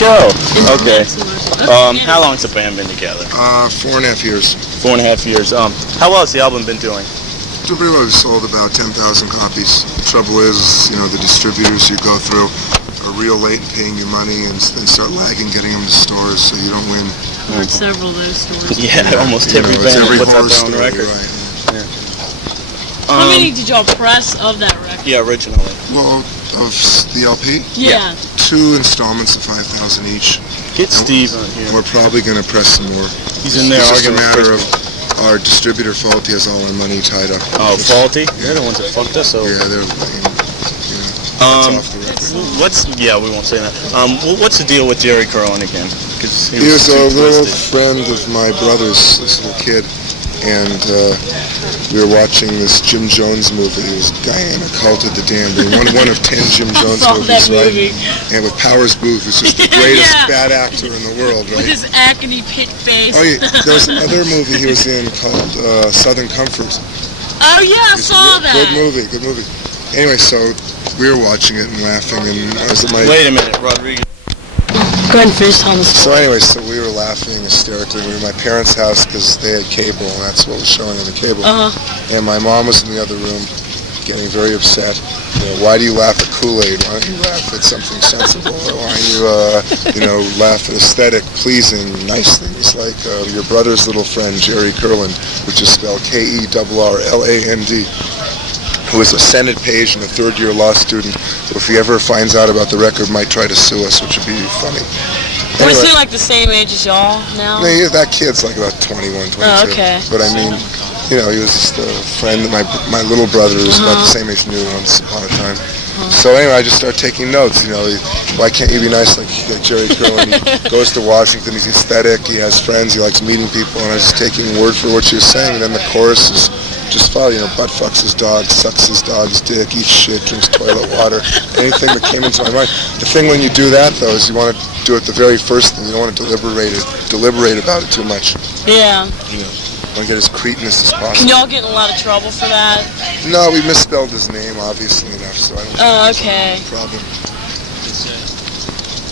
go. Okay. How long has the band been together? 4.5 years. 4.5 years. How well has the album been doing? Doing pretty well. We've sold about 10,000 copies. The trouble is, the distributors you go through are real late in paying you money and then start lagging getting them to stores, so you don't win. We're in several of those stores. Yeah, almost every band puts out their own record. Right, yeah. How many did y'all press of that record? Yeah, originally. Well, of the LP? Yeah. 2 installments of 5,000 each. Get Steve on here. We're probably going to press some more. He's in there It's just a arguing matter with of our distributor Faulty has all our money tied up. Oh, Faulty? They're the ones that fucked us over. Yeah, they're lame. That's off the record. We won't say that. What's the deal with Jerry Curlin again? He was a little friend of my brother's, this little kid, and we were watching this Jim Jones movie. It was Guyana Culted the Damned, one of 10 Jim Jones movies, right? And with Powers Booth, who's just the greatest bad actor in the world, right? With his acne pit face. Oh yeah, there was another movie he was in called Southern Comfort. Oh yeah, I saw that. Good movie. Anyway, so we were watching it and laughing, and I was at my... Wait a minute, Rodriguez. Go ahead and finish telling the story. So anyway, we were laughing hysterically. We were at my parents' house because they had cable, and that's what was showing on the cable. And my mom was in the other room, getting very upset. Why do you laugh at Kool-Aid? Why don't you laugh at something sensible? Or why don't you, laugh at aesthetic, pleasing, nice things like your brother's little friend Jerry Curlin, which is spelled Kerrland, who is a Senate page and a third-year law student, who if he ever finds out about the record might try to sue us, which would be funny. Was he like the same age as y'all now? No, that kid's like about 21, 22. Oh, okay. But I mean, he was just a friend that my little brother was about the same age knew once upon a time. So anyway, I just started taking notes. Why can't you be nice like Jerry Curlin? He goes to Washington, he's aesthetic, he has friends, he likes meeting people, and I was just taking word for what she was saying, and then the chorus is just follow, butt fucks his dog, sucks his dog's dick, eats shit, drinks toilet water, anything that came into my mind. The thing when you do that, though, is you want to do it the very first thing. You don't want to deliberate about it too much. Yeah. You want to get as cretinous as possible. Can y'all get in a lot of trouble for that? No, we misspelled his name, obviously enough, so I don't think okay. there's a problem.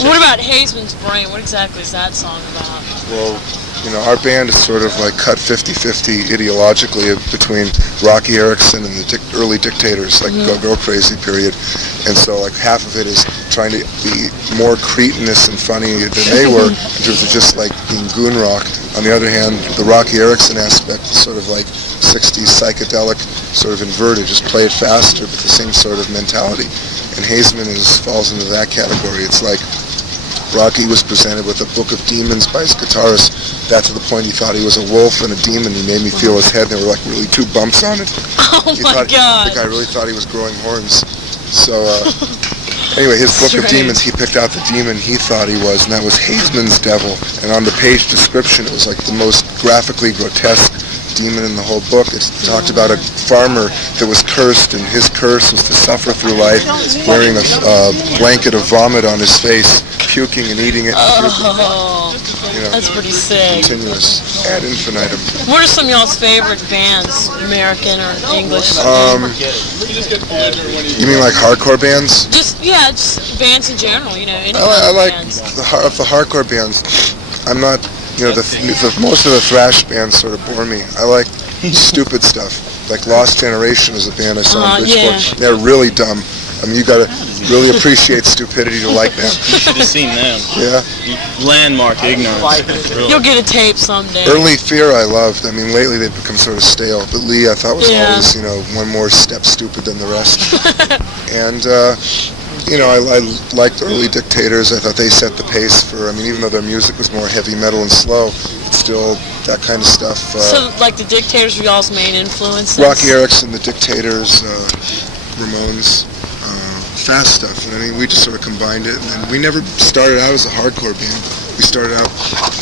What about Hazeman's Brain? What exactly is that song about? Well, our band is sort of like cut 50-50 ideologically between Rocky Erickson and the early Dictators, like Go Crazy period. And so like half of it is trying to be more cretinous and funny than they were in terms of just like being goon rock. On the other hand, the Rocky Erickson aspect is sort of like 60s psychedelic, sort of inverted, just play it faster, but the same sort of mentality. And Hazeman falls into that category. It's like Rocky was presented with a book of demons by his guitarist. That to the point he thought he was a wolf and a demon. He made me feel his head, and there were like really 2 bumps on it. Oh my God! The guy really thought he was growing horns. So anyway, his book of demons, he picked out the demon he thought he was, and that was Hazeman's devil. And on the page description, it was like the most graphically grotesque demon in the whole book. It talked about a farmer that was cursed, and his curse was to suffer through life wearing a blanket of vomit on his face, puking and eating it. That's pretty sick. Continuous ad infinitum. What are some of y'all's favorite bands, American or English? You mean like hardcore bands? Just bands in general. Any I like bands. the hardcore bands. I'm not. Most of the thrash bands sort of bore me. I like stupid stuff. Like Lost Generation is a band I saw in Bridgeport. They're really dumb. I mean, you gotta really appreciate stupidity to like them. You should have seen them. Yeah. Landmark ignorance. Really. You'll get a tape someday. Early Fear I loved. I mean, lately they've become sort of stale. But Lee I thought was always, one more step stupid than the rest. And, I liked early Dictators. I thought they set the pace for, even though their music was more heavy metal and slow, it's still that kind of stuff. So, like the Dictators were y'all's main influences? Rocky Erickson, the Dictators, Ramones, fast stuff. And we just sort of combined it. And then we never started out as a hardcore band. We started out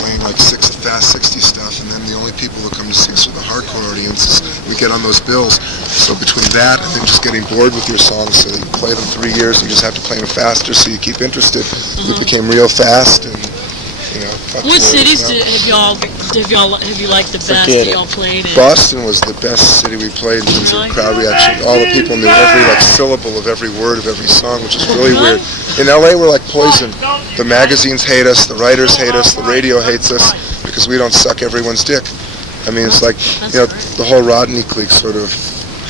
playing like fast 60 stuff, and then the only people who come to see us are the hardcore audiences. We get on those bills. So between that and then just getting bored with your songs, so you play them 3 years and you just have to play them faster so you keep interested. We became real fast, and Fuck What tourism. cities have you liked the best Forget that it. y'all played in? Boston was the best city we played in terms Really? of crowd reaction. All the people knew every syllable of every word of every song, which is really weird. In LA, we're like poison. The magazines hate us, the writers hate us, the radio hates us because we don't suck everyone's dick. I mean, it's like the whole Rodney clique sort of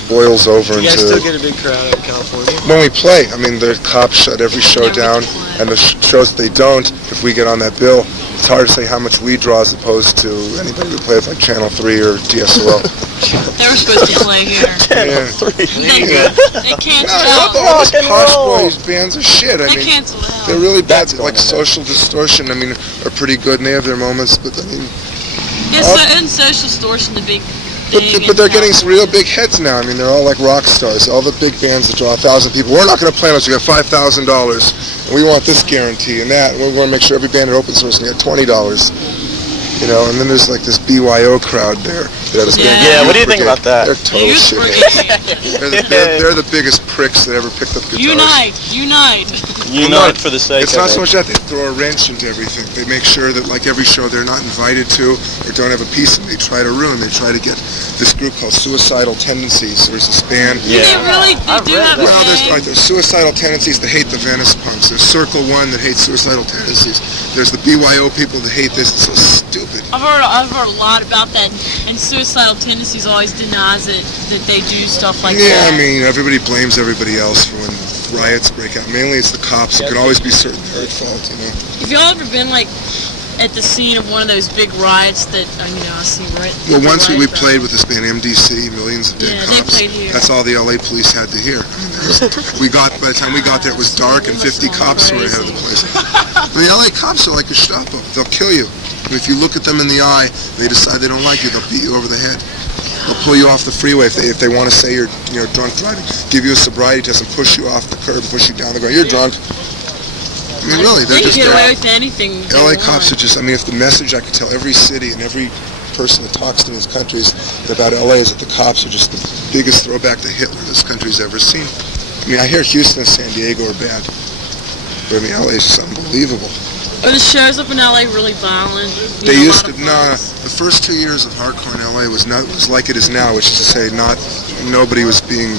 boils over You guys still into get a big crowd out of California? when we play. I mean, the cops shut every show down, and the shows that they don't, if we get on that bill, it's hard to say how much we draw as opposed to anybody who plays like Channel 3 or TSOL. They were supposed to play here. Yeah. They canceled out. All those posh boys bands are shit. I They mean, canceled out. they're really bad. That's Like going Social Distortion, I mean, are pretty good, and they have their moments, but I mean, And Social Distortion, the big thing. but they're getting some real big heads now. I mean, they're all like rock stars. All the big bands that draw 1,000 people. We're not going to play unless we get $5,000, and we want this guarantee and that. And we want to make sure every band at open source can get $20. And then there's like this BYO crowd there. Yeah, what do you think about that? They're total Youth shit. Brigade. They're the biggest pricks that ever picked up guitars. Unite. Unite for the sake It's of not it. so much that they throw a wrench into everything. They make sure that like every show they're not invited to or don't have a piece in. They try to ruin. They try to get this group called Suicidal Tendencies. There's this band. They do have a Well, thing. there's Suicidal Tendencies that hate the Venice punks. There's Circle One that hates Suicidal Tendencies. There's the BYO people that hate this. It's so stupid. I've heard a lot about that, and Suicidal Tendencies always denies it that they do stuff like Yeah, that. I mean, everybody blames everybody else for when riots break out. Mainly it's the cops. It can always be certain they're at fault, Have y'all ever been like at the scene of one of those big riots that I see right? Well, the once we riot played with this band MDC, Millions of Dead Yeah, they Cops. played here. That's all the LA police had to hear. I mean, by the time we got there, it was dark and 50 cops were ahead of the place. The LA cops are like Gestapo. They'll kill you. If you look at them in the eye, they decide they don't like you, they'll beat you over the head. They'll pull you off the freeway if they want to say you're drunk driving, give you a sobriety test and push you off the curb, push you down the ground. You're drunk. I mean, really, They they're can just get away with anything. they LA want. cops are just, I mean, if the message I could tell every city and every person that talks to these countries about LA is that the cops are just the biggest throwback to Hitler this country's ever seen. I mean, I hear Houston and San Diego are bad, but I mean, LA is just unbelievable. Are the shows up in LA really violent? They used to, the first 2 years of hardcore in LA was like it is now, which is to say nobody was being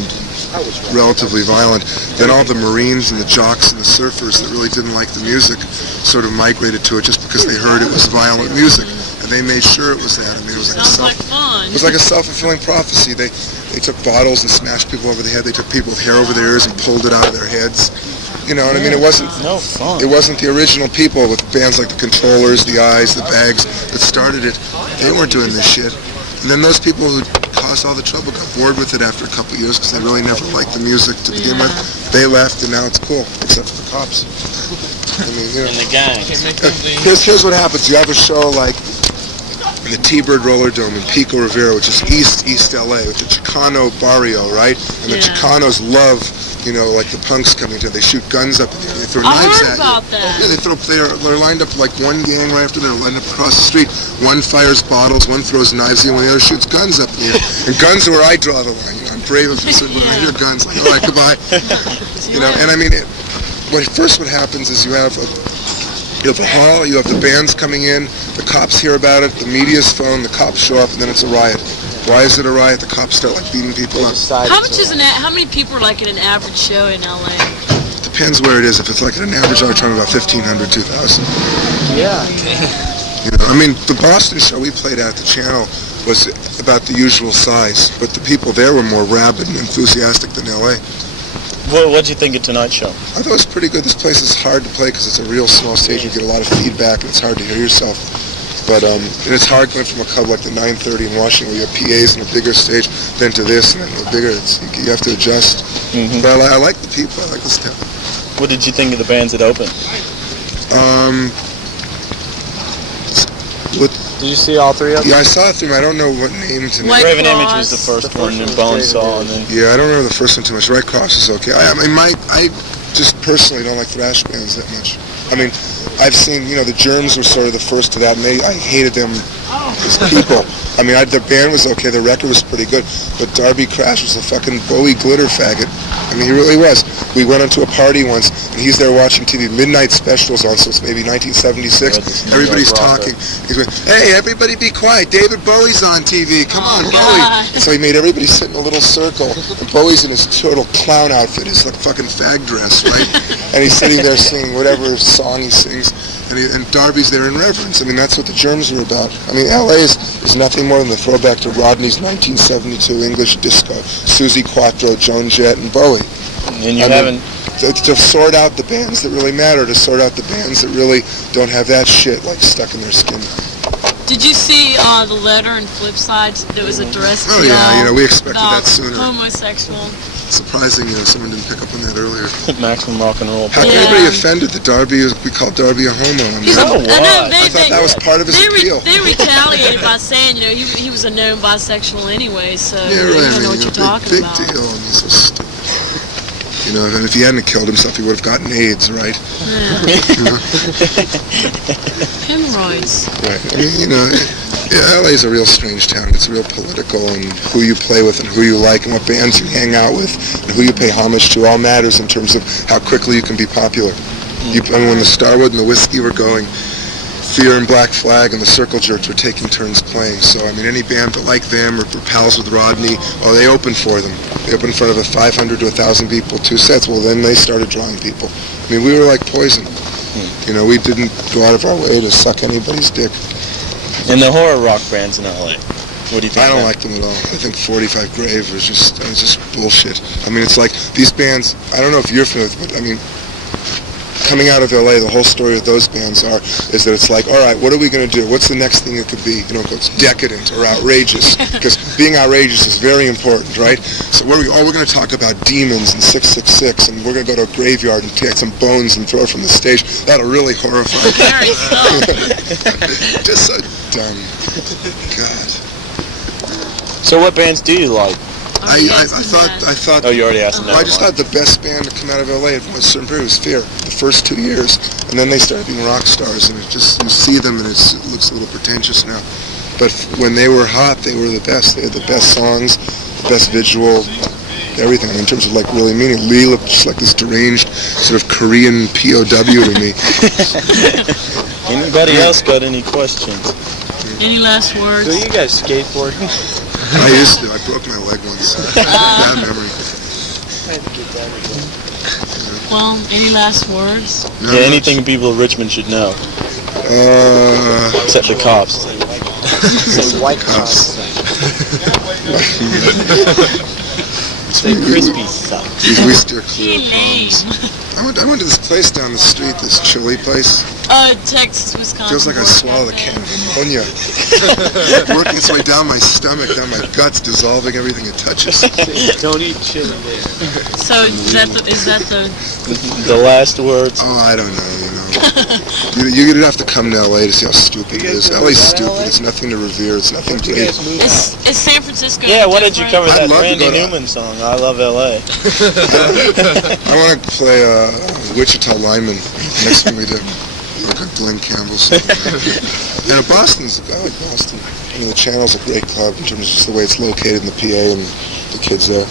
relatively violent. Then all the Marines and the jocks and the surfers that really didn't like the music sort of migrated to it just because they heard it was violent music. And they made sure it was that. I mean, it was like fun. it was like a self-fulfilling prophecy. They took bottles and smashed people over the head. They took people with hair over their ears and pulled it out of their heads. You know what I mean? It wasn't No fun. It wasn't the original people with bands like the Controllers, the Eyes, the Bags that started it. They weren't doing this shit. And then those people who caused all the trouble got bored with it after a couple of years because they really never liked the music to begin with. They left and now it's cool, except for the cops. I mean, And the gang. Here's what happens. You have a show like in the T-Bird Roller Dome in Pico Rivera, which is East LA, with the Chicano barrio, right? And the Chicanos love, like the punks coming to. They shoot guns up. They throw I knives heard at about you. that. Yeah, they're lined up like one gang right after they're lined up across the street. One fires bottles, one throws knives at you, and the other shoots guns up at you. And guns are where I draw the line. I'm brave if you said, when I hear guns, like, all right, goodbye. And I mean, what happens is you have a hall, you have the bands coming in, the cops hear about it, the media's phone, the cops show up, and then it's a riot. Why is it a riot? The cops start like beating people up. How many people are like at an average show in LA? Depends where it is. If it's like at an average auditorium, about 1,500, 2,000. Yeah. I mean, the Boston show we played at the Channel was about the usual size, but the people there were more rabid and enthusiastic than LA. What'd you think of tonight's show? I thought it was pretty good. This place is hard to play because it's a real small stage. You get a lot of feedback and it's hard to hear yourself. But and it's hard going from a club like the 930 in Washington where you have PAs and a bigger stage than to this and then a bigger. You have to adjust. Mm-hmm. But I like the people. I like this town. What did you think of the bands that opened? Did you see all three of them? Yeah, I saw it through. I don't know what name to White Raven Cross. Image was the first one, and was Bonesaw, and then... Yeah, I don't remember the first one too much. Red Cross is okay. I just personally don't like thrash bands that much. I mean, I've seen, the Germs were sort of the first to that, and I hated them as people. I mean, the band was okay, the record was pretty good, but Darby Crash was a fucking Bowie glitter faggot. I mean, he really was. we went into a party once, and he's there watching TV. Midnight Specials on, so it's maybe 1976. Everybody's talking. He's going, "Hey, everybody be quiet. David Bowie's on TV. Come on, Bowie." And so he made everybody sit in a little circle. And Bowie's in his total clown outfit, his like fucking fag dress, right? And he's sitting there singing whatever song he sings. And Darby's there in reverence. I mean, that's what the Germs are about. I mean, L.A. is nothing more than the throwback to Rodney's 1972 English disco. Susie Quattro, Joan Jett, and Bowie. And you haven't... To sort out the bands that really matter, to sort out the bands that really don't have that shit like stuck in their skin. Did you see the letter and flip sides that was addressed to yeah, we expected that sooner. Homosexual. Surprising, someone didn't pick up on that earlier. Maximum rock and roll. How can anybody offended that we called Darby a homo? I mean, I thought that was part of his appeal. They retaliated by saying, he was a known bisexual anyway, so yeah, right. you don't know what you're talking about. Big deal. I mean, so stupid. And if he hadn't killed himself, he would have gotten AIDS, right? Yeah. Hemorrhoids. Right. I mean, LA's a real strange town. It's real political, and who you play with and who you like and what bands you hang out with and who you pay homage to all matters in terms of how quickly you can be popular. When the Starwood and the Whiskey were going, Fear and Black Flag and the Circle Jerks were taking turns playing. So, I mean, any band that like them or pals with Rodney, they opened for them. They opened in front of 500 to 1,000 people, 2 sets. Well, then they started drawing people. I mean, we were like poison. We didn't go out of our way to suck anybody's dick. And the horror rock bands in LA, what do you think? I don't like them at all. I think 45 Grave was just bullshit. I mean, it's like these bands, I don't know if you're familiar with it, but I mean, coming out of LA, the whole story of those bands is that it's like, all right, what are we going to do? What's the next thing it could be? It's decadent or outrageous, because being outrageous is very important, right? So we're going to talk about demons and 666, and we're going to go to a graveyard and take some bones and throw it from the stage. That'll really horrify. Very so. Just so dumb. God. So what bands do you like? I thought. Oh, you already asked them. I just thought the best band to come out of LA at a certain period was Fear. The first 2 years, and then they started being rock stars, and you see them, and it looks a little pretentious now. But when they were hot, they were the best. They had the best songs, the best visual, everything. In terms of like really meaning, Lee looked just like this deranged sort of Korean POW to me. Anybody else got any questions? Any last words? So you guys skateboard? I used to. I broke my leg once. Bad memory. Well, any last words? No, Yeah, anything people of Richmond should know, except the cops. Say white cops. Say crispy stuff. We steer clear of bombs. I went to this place down the street, this chili place. Texas, Wisconsin. Feels like I swallowed a can of ammonia. Working its way down my stomach, down my guts, dissolving everything it touches. Don't eat chili there. So is that the The last words. Oh, I don't know, You'd have to come to LA to see how stupid it is. LA's stupid. It's nothing to revere. It's nothing great. is San Francisco? Yeah, why did you cover I'd that love to Randy go to- Newman song, I Love LA? I want to play Wichita lineman next time we do. Like a Glenn Campbell song. And Boston's, I like Boston. The Channel's a great club in terms of just the way it's located in the PA and the kids there.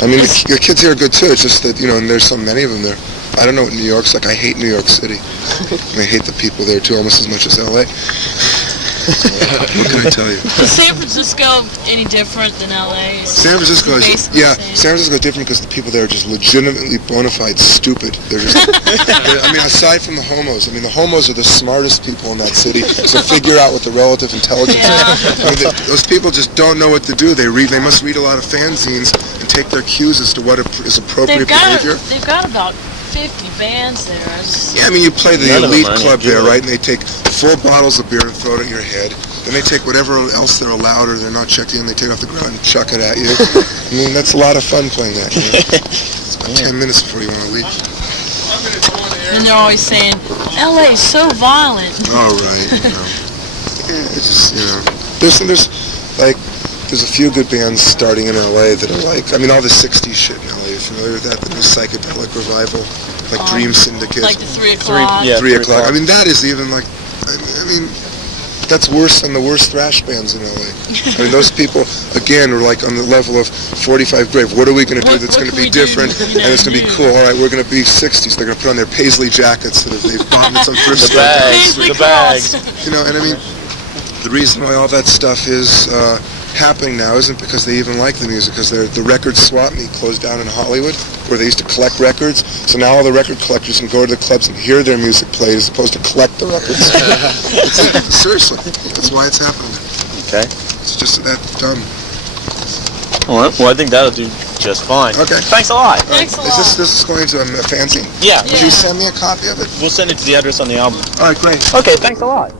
I mean, the kids here are good too. It's just that, and there's so many of them there. I don't know what New York's like. I hate New York City. And I hate the people there too, almost as much as LA. What can I tell you? Is San Francisco any different than LA? San Francisco is, Basically the same. San Francisco is different because the people there are just legitimately bona fide stupid. They're just, aside from the homos, the homos are the smartest people in that city, so figure out what the relative intelligence is. Those people just don't know what to do. They must read a lot of fanzines and take their cues as to what is appropriate behavior. They've got about 50 bands there. Yeah, you play the None of them elite are any club there, good. right? And they take full bottles of beer and throw it at your head. Then they take whatever else they're allowed or they're not checked in, they take it off the ground and chuck it at you. That's a lot of fun playing that. It's about 10 minutes before you want to leave. And they're always saying, LA is so violent. Oh, right. It's just, there's a few good bands starting in LA that are like, all the 60s shit in LA. You're familiar with that? The new psychedelic revival, like Dream Syndicate. Like the 3 o'clock. 3 o'clock. That is even like, that's worse than the worst thrash bands in LA. I mean, those people again are like on the level of 45 Grave. What are we going to do that's going to be different and it's going to be cool? All right, we're going to be 60s. They're going to put on their paisley jackets that they've bought at some thrift store. The bags. You know, and I mean, the reason why all that stuff is happening now isn't because they even like the music, because the record swap meet closed down in Hollywood, where they used to collect records. So now all the record collectors can go to the clubs and hear their music played as opposed to collect the records. Seriously, that's why it's happening. Okay. It's just that dumb. Well, I think that'll do just fine. Okay. Thanks a lot. Thanks a lot. Is this going to a fanzine? Yeah. Would you send me a copy of it? We'll send it to the address on the album. All right, great. Okay, thanks a lot.